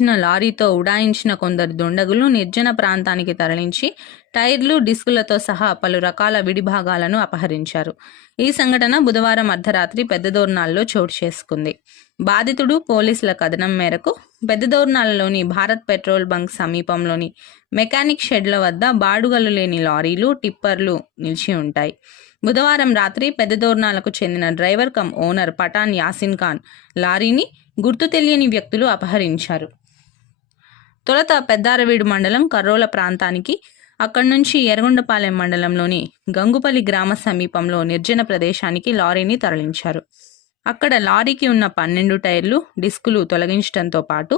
ఉంచిన లారీతో ఉడాయించిన కొందరు దుండగులు నిర్జన ప్రాంతానికి తరలించి టైర్లు, డిస్కులతో సహా పలు రకాల విడిభాగాలను అపహరించారు. ఈ సంఘటన బుధవారం అర్ధరాత్రి పెద్దదోర్నాల్లో చోటు చేసుకుంది. బాధితుడు పోలీసుల కథనం మేరకు పెద్దదోర్నాలలోని భారత్ పెట్రోల్ బంక్ సమీపంలోని మెకానిక్ షెడ్ల వద్ద బాడుగలు లేని లారీలు, టిప్పర్లు నిలిచి ఉంటాయి. బుధవారం రాత్రి పెద్దదోర్నాలకు చెందిన driver cum owner Pathan Yasin Khan లారీని గుర్తు తెలియని వ్యక్తులు అపహరించారు. తొలుత పెద్దారవీడు మండలం కర్రోల ప్రాంతానికి, అక్కడి నుంచి ఎర్రగొండపాలెం మండలంలోని గంగుపల్లి గ్రామ సమీపంలో నిర్జన ప్రదేశానికి లారీని తరలించారు. అక్కడ లారీకి ఉన్న 12 టైర్లు, డిస్కులు తొలగించడంతో పాటు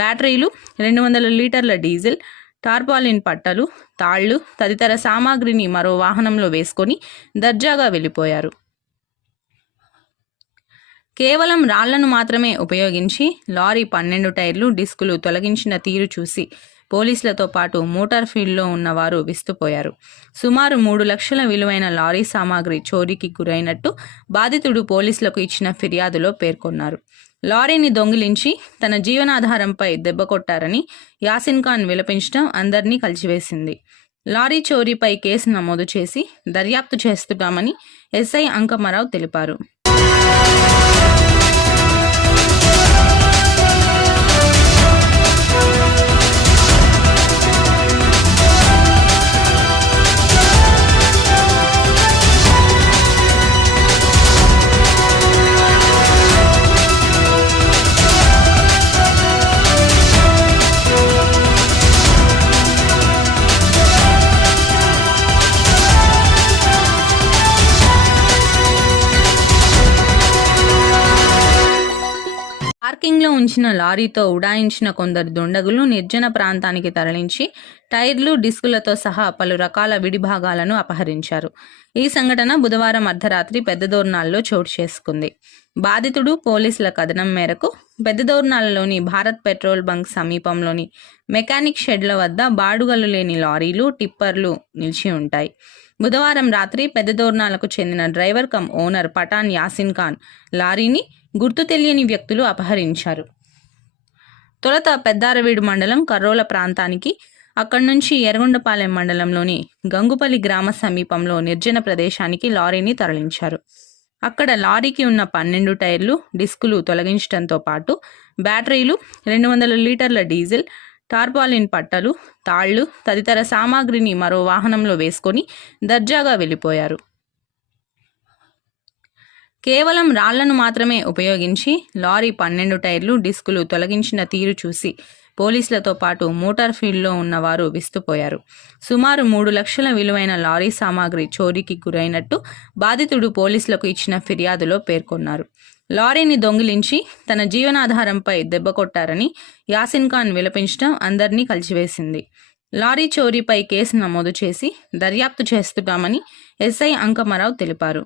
బ్యాటరీలు, 200 లీటర్ల డీజిల్, టార్పాలిన్ పట్టలు, తాళ్లు తదితర సామాగ్రిని మరో వాహనంలో వేసుకొని దర్జాగా వెళ్లిపోయారు. కేవలం రాళ్లను మాత్రమే ఉపయోగించి లారీ 12 టైర్లు, డిస్కులు తొలగించిన తీరు చూసి పోలీసులతో పాటు మోటార్ ఫీల్డ్లో ఉన్నవారు విస్తుపోయారు. సుమారు 3 లక్షల విలువైన లారీ సామాగ్రి చోరీకి గురైనట్టు బాధితుడు పోలీసులకు ఇచ్చిన ఫిర్యాదులో పేర్కొన్నారు. లారీని దొంగిలించి తన జీవనాధారంపై దెబ్బ కొట్టారని యాసిన్ ఖాన్ విలపించడం అందరినీ కలిచివేసింది. లారీ చోరీపై కేసు నమోదు చేసి దర్యాప్తు చేస్తున్నామని ఎస్ఐ అంకమ్మరావు తెలిపారు. పార్కింగ్లో ఉంచిన లారీతో ఉడాయించిన కొందరు దుండగులు నిర్జన ప్రాంతానికి తరలించి టైర్లు, డిస్కులతో సహా పలు రకాల విడిభాగాలను అపహరించారు. ఈ సంఘటన బుధవారం అర్ధరాత్రి పెద్దదోర్నాల్లో చోటు చేసుకుంది. బాధితుడు పోలీసుల కథనం మేరకు పెద్దదోర్నాలలోని భారత్ పెట్రోల్ బంక్ సమీపంలోని మెకానిక్ షెడ్ల వద్ద బాడుగలు లేని లారీలు, టిప్పర్లు నిలిచి ఉంటాయి. బుధవారం రాత్రి పెద్దదోర్నాలకు చెందిన driver cum owner Pathan Yasin Khan లారీని గుర్తు తెలియని వ్యక్తులు అపహరించారు. తొలుత పెద్దారవీడు మండలం కర్రోల ప్రాంతానికి, అక్కడి నుంచి ఎర్రగొండపాలెం మండలంలోని గంగుపల్లి గ్రామ సమీపంలో నిర్జన ప్రదేశానికి లారీని తరలించారు. అక్కడ లారీకి ఉన్న 12 టైర్లు, డిస్కులు తొలగించడంతో పాటు బ్యాటరీలు, 200 లీటర్ల డీజిల్, టార్పాలిన్ పట్టలు, తాళ్లు తదితర సామాగ్రిని మరో వాహనంలో వేసుకొని దర్జాగా వెళ్లిపోయారు. కేవలం రాళ్లను మాత్రమే ఉపయోగించి లారీ 12 టైర్లు, డిస్కులు తొలగించిన తీరు చూసి పోలీసులతో పాటు మోటార్ ఫీల్డ్లో ఉన్నవారు విస్తుపోయారు. సుమారు 3 లక్షల విలువైన లారీ సామాగ్రి చోరీకి గురైనట్టు బాధితుడు పోలీసులకు ఇచ్చిన ఫిర్యాదులో పేర్కొన్నారు. లారీని దొంగిలించి తన జీవనాధారంపై దెబ్బ కొట్టారని యాసిన్ ఖాన్ విలపించడం అందరినీ కలిచివేసింది. లారీ చోరీపై కేసు నమోదు చేసి దర్యాప్తు చేస్తున్నామని ఎస్ఐ అంకమ్మరావు తెలిపారు.